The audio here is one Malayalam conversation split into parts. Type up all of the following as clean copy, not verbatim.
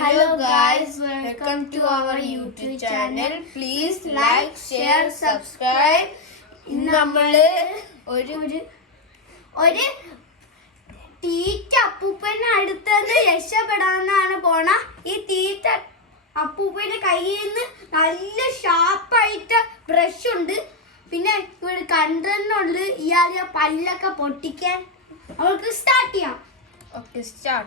Hello guys, welcome to our YouTube channel. Please like, share, subscribe. ഇന്ന് നമ്മള് ഒരു തീറ്റ അപ്പൂപ്പനെ അടുത്തത് രക്ഷപ്പെടാനാണ് പോണ. ഈ തീറ്റ അപ്പൂപ്പന്റെ കയ്യിൽ നിന്ന് നല്ല ഷാർപ്പായിട്ട് ബ്രഷ് ഉണ്ട്. പിന്നെ ഇവിടെ കണ്ടെന്നുണ്ട് ഇയാളുടെ പല്ലൊക്കെ പൊട്ടിക്കാൻ. അവൾക്ക് സ്റ്റാർട്ട് ചെയ്യാം. Okay, start.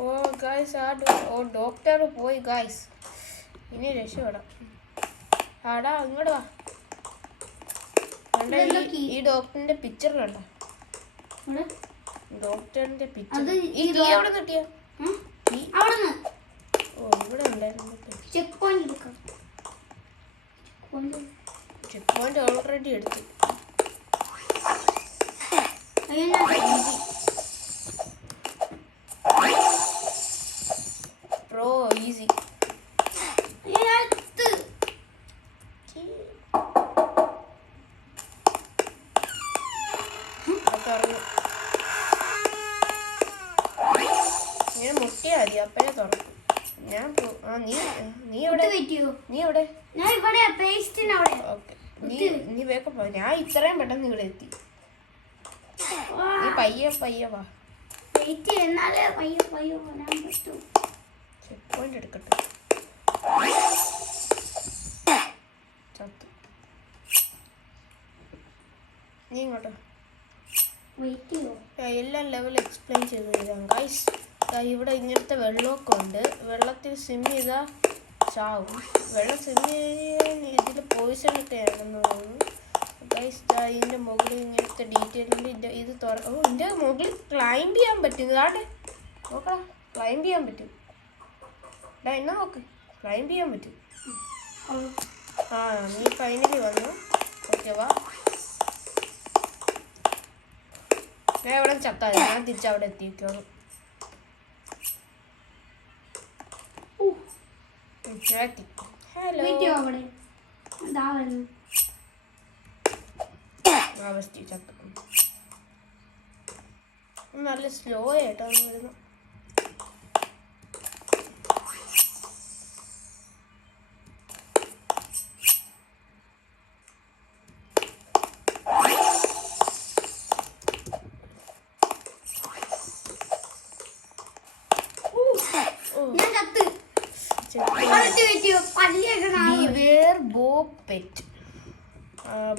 Oh guys, doctor boy guys. ഇനി രക്ഷപ്പെടാം. ആടാ ഇങ്ങോട്ട് വാ. ഈ ഡോക്ടറിന്റെ പിക്ചർ കണ്ടോ? ഡോക്ടറിന്റെ പിക്ചർ ഈ ടീ എവിടെ കിട്ടിയ? ഓ ഇവിടെ ഉണ്ടായിരുന്നു. ചെക്ക് പോയിന്റ് ഓൾറെഡി എടുത്തു. Pro easy. ഇങ്ങനെ മുട്ടിയാ മതി, അപ്പഴേ തുറക്കും. നീ എവിടെ? നീ വേഗം പോ. ഞാൻ ഇത്രയും പെട്ടെന്ന് ഇവിടെ എത്തി. നീ പയ്യെ വാ. ചെക്ക് പോയിന്റ് എടുക്കട്ടെ. നീ ഇങ്ങോട്ടോ. എല്ലാ ലെവലും എക്സ്പ്ലെയിൻ ചെയ്ത് തരാം ഗൈസ്. ഇവിടെ ഇങ്ങനത്തെ വെള്ളമൊക്കെ ഉണ്ട്. വെള്ളത്തിൽ സ്വിം ചെയ്താൽ ചാവും. വെള്ളം സ്വിം ഇതിൽ പോയിസൺ ഒക്കെ ആണെന്ന് തോന്നുന്നു ഗൈസ്. ഇതിൻ്റെ മുകളിൽ ഇങ്ങനത്തെ ഡീറ്റെയിലിൻ്റെ ഇത് ഇതിൻ്റെ മുകളിൽ ക്ലൈംബ് ചെയ്യാൻ പറ്റും. ഇതാടെ നോക്കണം, ക്ലൈംബ് ചെയ്യാൻ പറ്റും. എന്നാ നോക്ക്, ക്ലൈംബ് ചെയ്യാൻ പറ്റും. നീ ഫൈനലി വന്നു. ഓക്കെ വാ. ഞാൻ എവിടെ ചത്താൽ ഞാൻ തിരിച്ചവിടെ എത്തിക്കോളും. ഹലോ നല്ല സ്ലോ ആയിട്ടാണ് വരുന്നത്.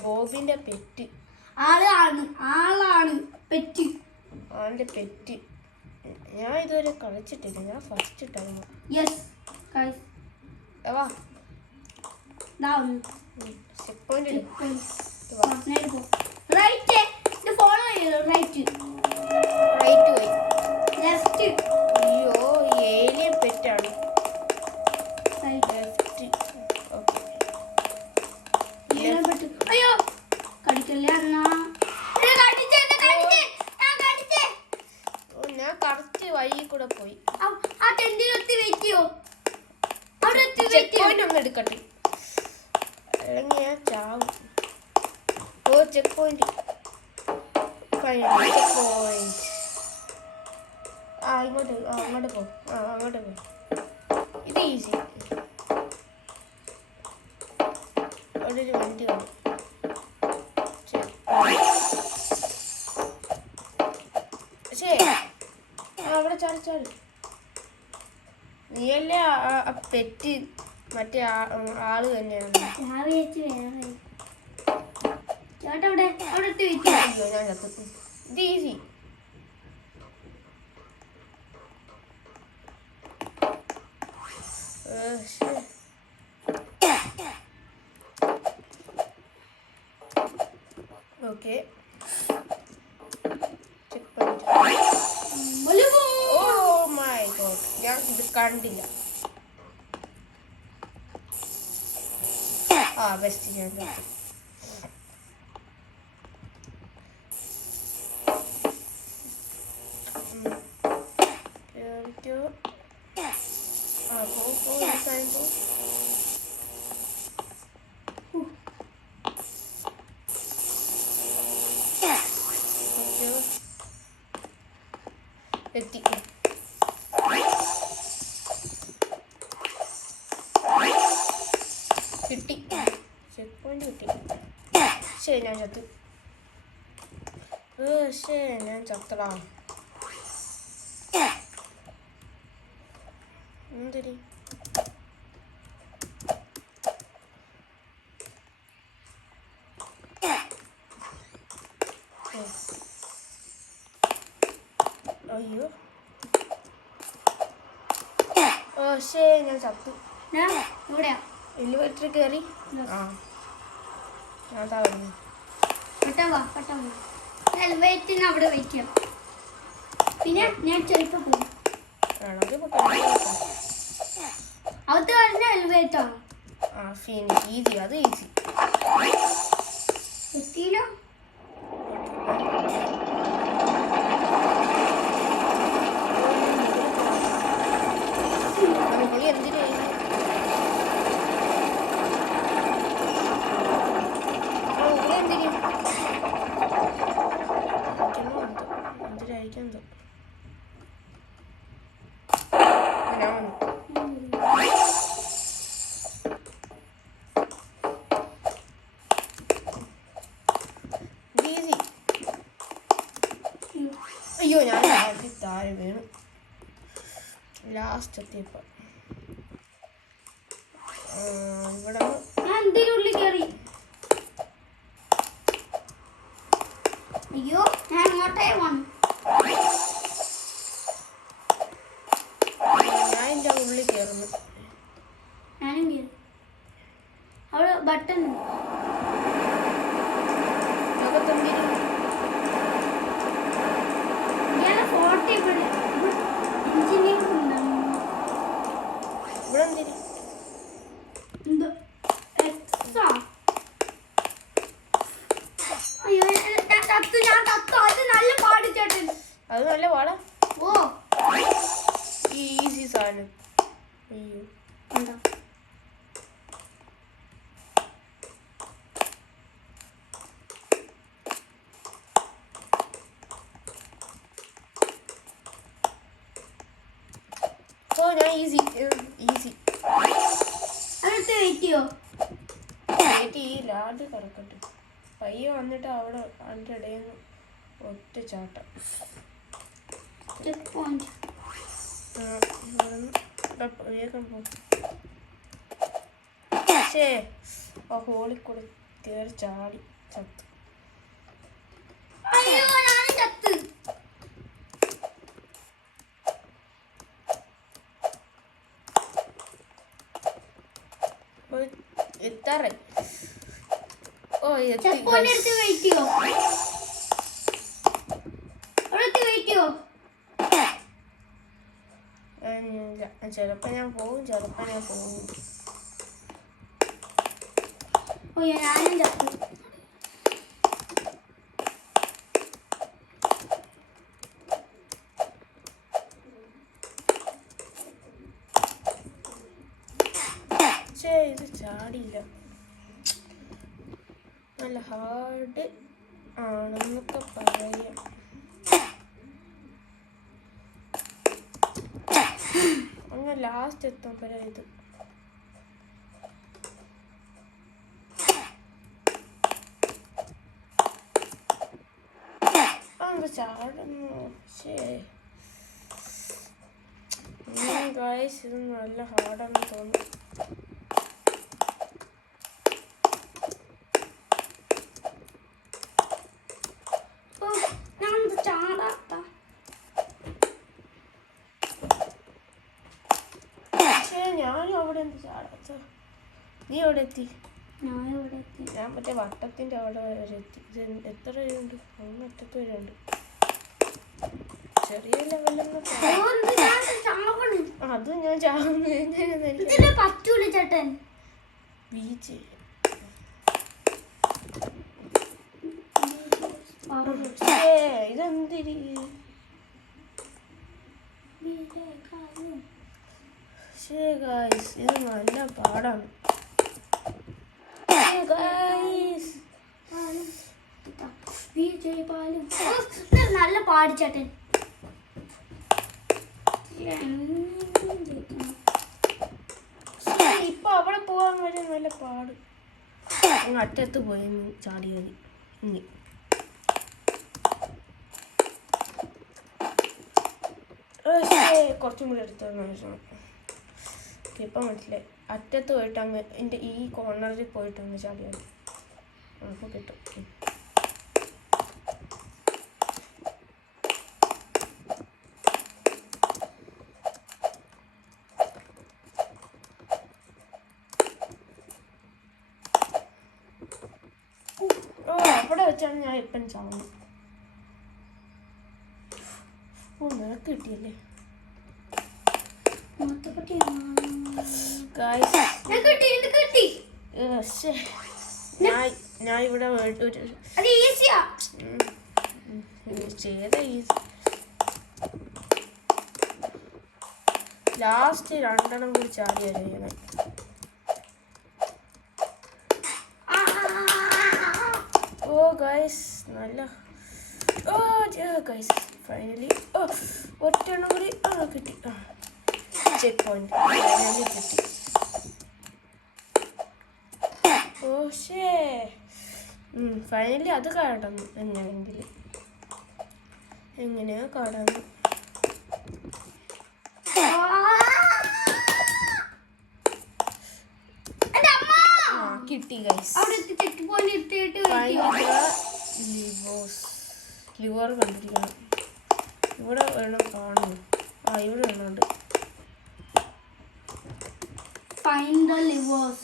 ബോബിന്റെ പെറ്റ് ആളാണ് പെറ്റ്. ആളുടെ പെറ്റ് ഞാൻ ഇതുവരെ കളിച്ചിട്ടില്ല. ഞാൻ ഫസ്റ്റ് ടൈം. ചെക്ക് പോയിന്റ് അയ്യോ ഏലിയൻ പെറ്റാണ്. അയ്യോ കടിക്കല്ലേ അണ്ണാ. ഞാൻ കറക്റ്റ് വഴി കൂടെ പോയി. ഒന്ന് എടുക്കട്ടെ അല്ലെങ്കിൽ ഞാൻ ചാവും. ഓ ചെക്ക് പോയിന്റ്. ഇങ്ങോട്ട് പോ. അങ്ങോട്ട് പോ. ഇത് ഈസി. അവിടെ ഒരു വണ്ടി വന്നു. അവിടെ ചാടി. നീയല്ലേ പെറ്റ്, മറ്റേ ആള് തന്നെയാണ്. ഞാൻ ചത്തു. ഇത് ഈസി. ഓക്കെ ഞാൻ ഇത് കണ്ടില്ല. ബെസ്റ്റ് ഞാൻ എത്തി. കിട്ടി, ചെക്ക് പോയിന്റ് കിട്ടി. ശരി ഞാൻ ചത്തു. ശരി ഞാൻ ചത്തടാ. എന്തിരി അയ്യോ ശരി ഞാൻ ചത്തു. എലിവേറ്റർ കയറി. ആ ഞാൻ തളർന്നു. എലിവേറ്ററിന് അവിടെ വെക്കാം. പിന്നെ ഞാൻ ചിലപ്പോ പോകും. അത് പറഞ്ഞ എലിവേറ്റർ ഈസി. അത് ഈസി. എത്തിയില്ലോ. അയ്യോ ഞാൻ താഴെ വീണു. ലാസ്റ്റ് എത്തിയപ്പോ ഇവിടെ ഉള്ളിൽ കയറി. അയ്യോ ഞാൻ അങ്ങോട്ടേ വന്നു. ഞാൻ എൻ്റെ ഉള്ളിൽ കയറുന്നു. ഞാനും കയറി. അവിടെ ബട്ടൺ അത് നല്ല പാടാ. ഓ ഈസി സാധനം. അയ്യോ ഞാൻ ഈസി ഈസി വെയിറ്റ് ചെയ്യില്ല. ആദ്യം കിടക്കട്ടെ. പയ്യെ വന്നിട്ട് അവിടെ അതിൻ്റെ ഇടയിൽ നിന്ന് ഒറ്റ ചാട്ടം. വേഗം പോകും. പക്ഷേ ആ ഹോളിൽ കൂടെ കയറി ചാടി ചത്തു. എത്താറേ. ഓ എത്തി. ചിലപ്പോ ഞാൻ പോകും, ചിലപ്പോ ഞാൻ പോകും. പക്ഷേ ഇത് ചാടിയില്ല. നല്ല ഹാർഡ് ആണെന്നൊക്കെ പറയാം. അങ്ങനെ ലാസ്റ്റ് എത്തുമ്പോഴേ ഇത് ചാടുന്നു. ഗൈസ് ഇത് നല്ല ഹാർഡാണെന്ന് തോന്നുന്നു. ഞാനും അവിടെ എന്ത് ചാടാത്ത. നീ എവിടെ എത്തി? ഞാൻ മറ്റേ വട്ടത്തിൻ്റെ അവിടെ വരെ എത്തി. ഇത് എത്ര വരെയുണ്ട്? ഒന്ന് അറ്റത്ത് വരെയുണ്ട്. ചെറിയ ലെവലൊന്നും അത് ഞാൻ പറ്റൂല ചേട്ടൻ. ബീച്ച് ഇതെന്തിരി ഇത് നല്ല പാടാണ്. നല്ല പാടിച്ചേട്ടൻ. ഇപ്പൊ അവിടെ പോകാൻ വരെ നല്ല പാട്. അങ്ങ് അറ്റത്ത് പോയി ചാടിയത്. ഇനി കുറച്ചും കൂടി എടുത്താണ് വിഷമം. ഇപ്പം മനസ്സിലായി. അറ്റത്ത് പോയിട്ട് അങ്ങ് എൻ്റെ ഈ കോർണറിൽ പോയിട്ട് അങ്ങ് ചാടിയത് അപ്പോൾ കിട്ടും. ഓ അവിടെ വെച്ചാണ് ഞാൻ ഇപ്പം ചാവുന്നത്. ഓ നിനക്ക് കിട്ടിയല്ലേ ഞാൻ ഇവിടെ ലാസ്റ്റ് 2 എണ്ണം കൂടി ചാടി വരികയാണ്. ഓ ഗൈസ് നല്ല ഓ ഗൈസ് ഫൈനലി ഒറ്റെണ്ണം കൂടി കിട്ടി. ചെക്ക് പോയിന്റ് ഫൈനലി കിട്ടി. ഓ ഷേ ഫൈനലി അത് കടന്നു. എങ്ങനെയാ കടന്നു? കിട്ടി ഗൈസ്. ലിവർ കണ്ടിരിക്കണം. ഇവിടെ വേണം കാണുന്നു. ഇവിടെ വേണമുണ്ട്. Find the livers.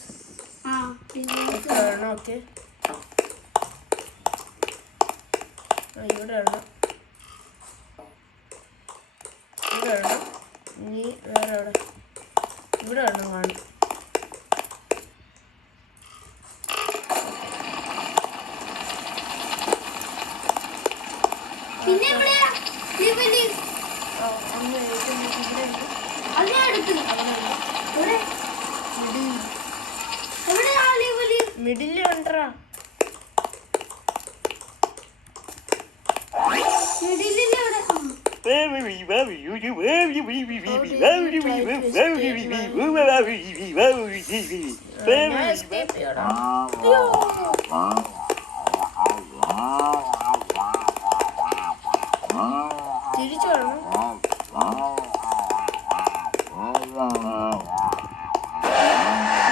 ഓക്കെ ഇവിടെ വേണം. ഇവിടെ വേണം. ഇനി വേറെ എവിടെ? ഇവിടെ വേണം കാണും. പിന്നെ എവിടെയാ ലിവലി? അന്ന് ഇവിടെ അല്ലേ അടുത്ത്? എവിടെ? എവിടെയാ ലിവലി? മിഡില് ഉണ്ടറാ. മിഡിലില് എവിടെ? തിരിച്ചു വരണം.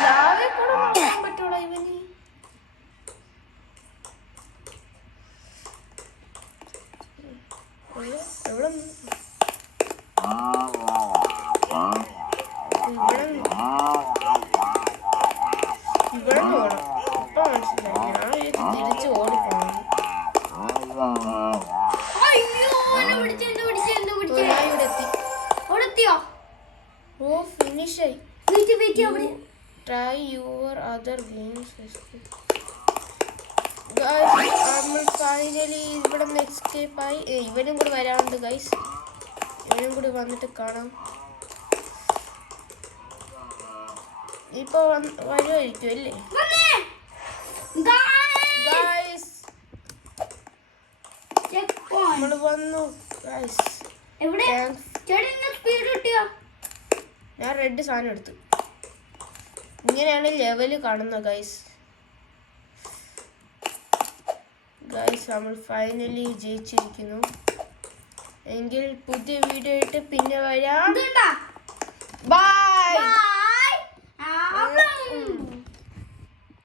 രാവിലെ കൂടെ നോക്കാൻ പറ്റൂടാ ഇവന്. എവിടെ ഇവിടെ പോകണം. ഇപ്പൊ മനസ്സിലായി. ഞാൻ തിരിച്ച് ഓടിപ്പോണം. ഓ ഫിനിഷ് ആയി. Try your other games. Finally ഇവിടെ നിന്ന് എസ്കേപ്പ് ആയി. ഇവനും കൂടി വരാനുണ്ട് ഗൈസ്. ഇവനും കൂടി വന്നിട്ട് കാണാം. ഇപ്പൊ വരുമായിരിക്കും അല്ലേ ഗൈസ്? നമ്മള് വന്നു ഗൈസ്. ഞാൻ റെഡ് സാധനം എടുത്തു. ഇങ്ങനെയാണ് ലെവല് കാണുന്നത് ഗൈസ്. നമ്മൾ ഫൈനലി ജയിച്ചിരിക്കുന്നു. എങ്കിൽ പുതിയ വീഡിയോ ആയിട്ട് പിന്നെ വരാം. ബൈ.